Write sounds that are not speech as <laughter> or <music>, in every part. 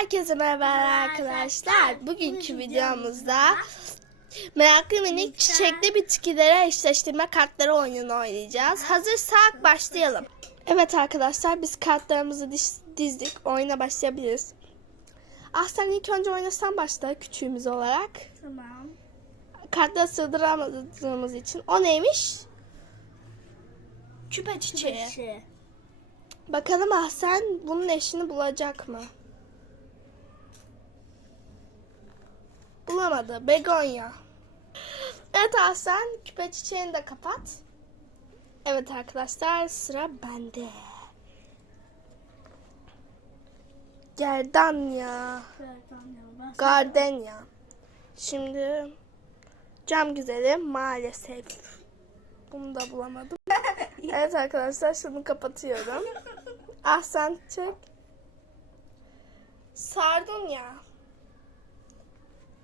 Herkese merhaba arkadaşlar. Bugünkü videomuzda meraklı minik çiçekli bitkilere eşleştirme kartları oyununu oynayacağız. Hazırsak başlayalım. Evet arkadaşlar biz kartlarımızı diz- dizdik. Oyuna başlayabiliriz. Ah sen ilk önce oynasan başla küçüğümüz olarak. Tamam. Kartları sığdıramadığımız için. O neymiş? Küpe çiçeği. Şey. Bakalım Ahsen bunun eşini bulacak mı? Bulamadı. Begonya. Evet Ahsen küpe çiçeğini de kapat. Evet arkadaşlar sıra bende. Gerdanya. Gardenya. Şimdi cam güzeli maalesef. Bunu da bulamadım. <laughs> evet arkadaşlar şunu kapatıyorum. <laughs> Ah sen çek. Sardunya.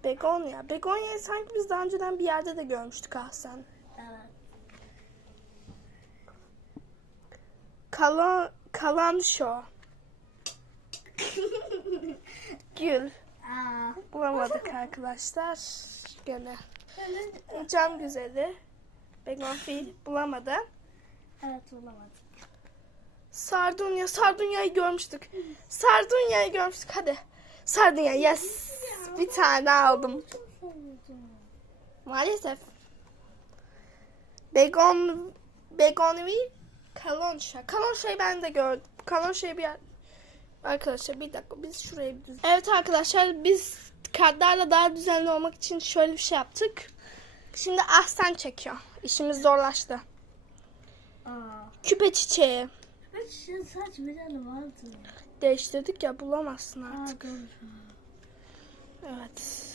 Begonya. Begonya'yı sanki biz daha önceden bir yerde de görmüştük sen. Evet. Kalan, kalanşo. Gül. Aa. Bulamadık arkadaşlar. Gene. Cam güzeli. Begonfil bulamadı. Evet olamadı. Sardunya. Sardunya'yı görmüştük. Sardunya'yı görmüştük. Hadi. Sardunya. Yes. Bir tane aldım. Maalesef. Begon Begonvil Kalonşa. Kalonşa'yı ben de gördüm. Kalonşa'yı bir Arkadaşlar bir dakika biz şuraya bir düz... Evet arkadaşlar biz kartlarla daha düzenli olmak için şöyle bir şey yaptık. Şimdi ahsen çekiyor. İşimiz zorlaştı. Aa. Küpe çiçeği. Kaç saç medali vardı. Değiştirdik ya bulamazsın artık. doğru. Evet.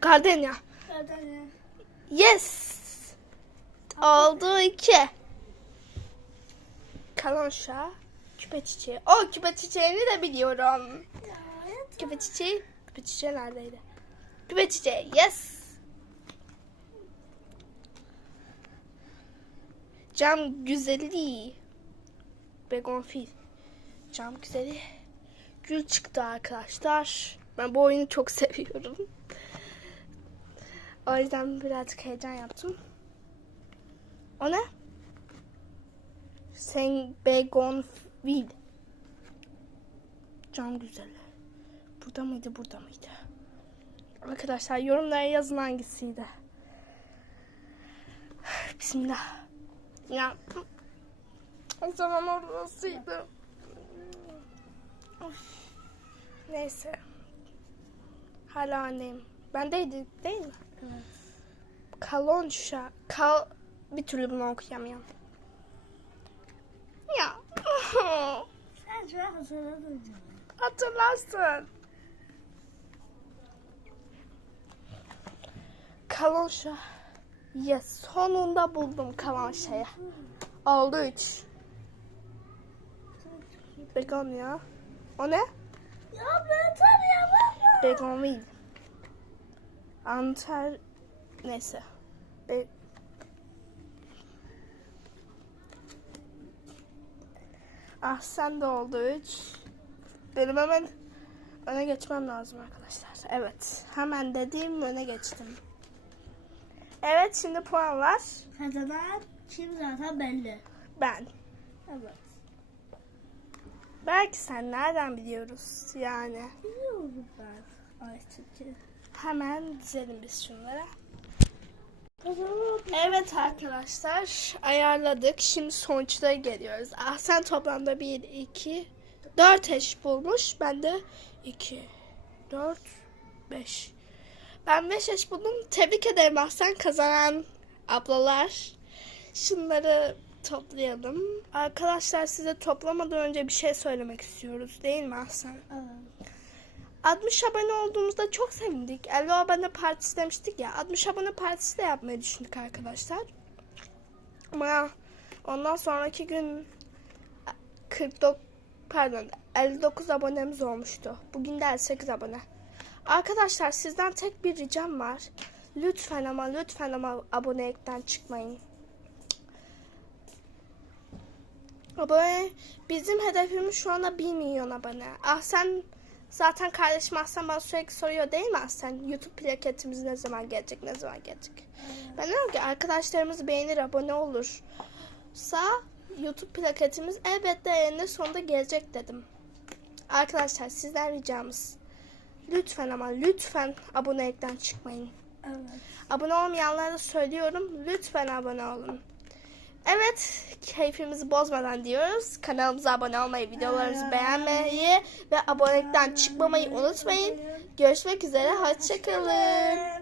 Gardenia. Zaten Yes. Oldu iki. Kalonşa. Küpe çiçeği. O küpe çiçeğini de biliyorum. Küpe çiçeği. Küpe çiçeği neredeydi? Küpe çiçeği. Yes. Cam güzeli. Begonfil. Cam güzeli. Gül çıktı arkadaşlar. Ben bu oyunu çok <laughs> seviyorum. O yüzden birazcık heyecan yaptım. O ne? Sen Begonfil. Cam güzeli. Burada mıydı, burada mıydı? Arkadaşlar yorumlara yazın hangisiydi. <sighs> Bismillah. Ya. O zaman orasıydı. Neyse. Hala anneyim. Bendeydi değil mi? Evet. Kalonşa. Kal... Bir türlü bunu okuyamıyorum. Ya. Sen an hatırladın. Hatırlarsın. Kalonşa. Yes. Sonunda buldum Kalonşa'yı. Oldu üç. Begonya. O ne? Ya ben tanıyamam. Begonvil. Anter... Neyse. Be... Ah sen de oldu 3. Benim hemen öne geçmem lazım arkadaşlar. Evet. Hemen dediğim öne geçtim. Evet şimdi puanlar. Kazanan kim zaten belli. Ben. Evet. Belki sen nereden biliyoruz yani. Biliyorum ben. Türkçe. Hemen dizelim biz şunları. Kazanan Evet arkadaşlar ayarladık. Şimdi sonuçlara geliyoruz. Ahsen toplamda 1, 2, 4 eş bulmuş. Ben de 2, 4, 5. Ben 5 eş buldum. Tebrik ederim Ahsen kazanan ablalar. Şunları toplayalım. Arkadaşlar size toplamadan önce bir şey söylemek istiyoruz değil mi Ahsen? Evet. 60 abone olduğumuzda çok sevindik. 50 abone partisi demiştik ya. 60 abone partisi de yapmayı düşündük arkadaşlar. Ama ondan sonraki gün 49 pardon 59 abonemiz olmuştu. Bugün de 58 abone. Arkadaşlar sizden tek bir ricam var. Lütfen ama lütfen ama abonelikten çıkmayın. Abone bizim hedefimiz şu anda 1 milyon abone. Ah sen Zaten kardeşim Aslan bana sürekli soruyor değil mi Aslan? YouTube plaketimiz ne zaman gelecek, ne zaman gelecek? Ben diyorum ki arkadaşlarımız beğenir, abone olursa YouTube plaketimiz elbette eninde sonunda gelecek dedim. Arkadaşlar sizden ricamız. Lütfen ama lütfen abonelikten çıkmayın. Evet. Abone olmayanlara da söylüyorum. Lütfen abone olun. Evet, keyfimizi bozmadan diyoruz. Kanalımıza abone olmayı, videolarımızı beğenmeyi ve abonelikten çıkmamayı unutmayın. Görüşmek üzere, hoşçakalın.